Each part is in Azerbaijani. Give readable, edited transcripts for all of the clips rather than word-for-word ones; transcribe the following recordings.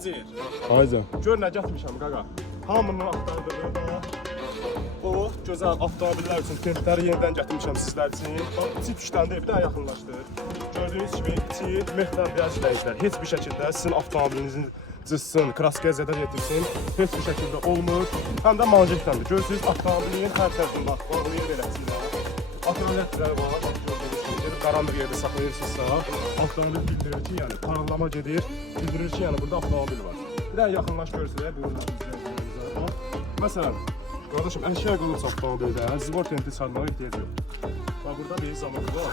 Hacı, Haydi. gör nə gətirmişəm qaqa. Hamının axtardığı da o gözəl avtomobillər üçün tentləri yenidən gətirmişəm sizlər üçün. Bax, içi tüşləndi, bir daha yaxınlaşdır. Gördüyünüz kimi içi mehter beyaz izləyicilər. Heç bir şəkildə sizin avtomobilinizin cızsın, kraskaya zədə yetirsin. Heç bir şəkildə olmur. Həm də manjektəndir. Görürsünüz, avtomobilin hər tərəfini bax, bağlayır beləsində. Akrometrlər var, bax, gördüyünüz kimi. Gedib qaranlıq yerdə saxlayırsınızsa, avtomobil bildirir ki, yəni parıldama gedir. Bildirir ki, yəni burada avtomobil var. Bir daha yaxınlaş görsələr, burada izləyicilərimizə bax. Məsələn, qardaşım, əşya qalırsa avtomobildə, zibor tenti çıxarmağa ehtiyac yoxdur. Bax, burada bir zamanı var,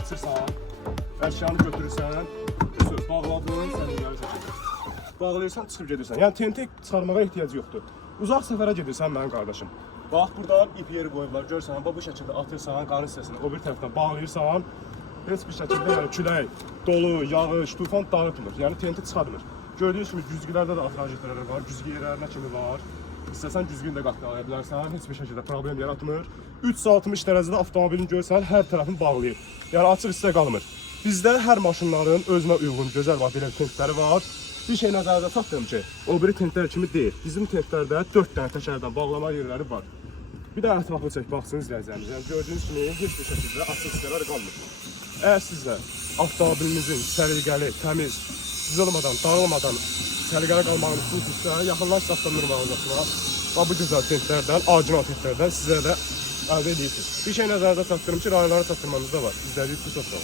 açırsan, əşyanı götürürsən, bağladın, sən yarı çəkirsən. Bağlayırsan, çıxıb gedirsən. Yəni tenti çıxarmağa ehtiyac yoxdur. Uzaq səfərə gedirsən mənim qardaşım. Bax, burada ip yeri qoyublar, görsən, bu şəkildə atırsan, qanın hissəsini o bir tərəfdən bağlayırsan, heç bir şəkildə yəni külək, dolu, yağış, tufan dağıtmır, yəni tenti çıxarmır. Gördüyünüz kimi güzgülərdə də atrajitləri var, güzgü yerlərinə kimi var. İstəsən güzgünü də qatdalaya bilərsən, heç bir şəkildə problem yaratmır. 360 dərəcədə avtomobilin görsən, hər tərəfini bağlayır. Yəni açıq hissə qalmır. Bizdə hər maşınların özünə uyğun gözəl bax belə tentləri var. Bir şey nəzərdə tutdum ki, o biri tentlər kimi deyil. Bizim tentlərdə 4 dənə təkərdən bağlama yerləri var. Bir də ətraflı çək baxsın izləyicilərimiz. Yəni gördüyünüz kimi heç bir şəkildə açıq hissələr qalmır. Əgər siz də avtomobilinizin səliqəli, təmiz, cızılmadan, dağılmadan səliqəli qalmağını istiyorsa, yaxınlaş avtomobil mağazasına və bu gözəl tentlərdən, orijinal tentlərdən sizə də əldə edirsiniz. Bir şey nəzərdə çatdırım ki, rayonlara çatdırmamız da var. İzlədiyiniz üçün çox sağ olun.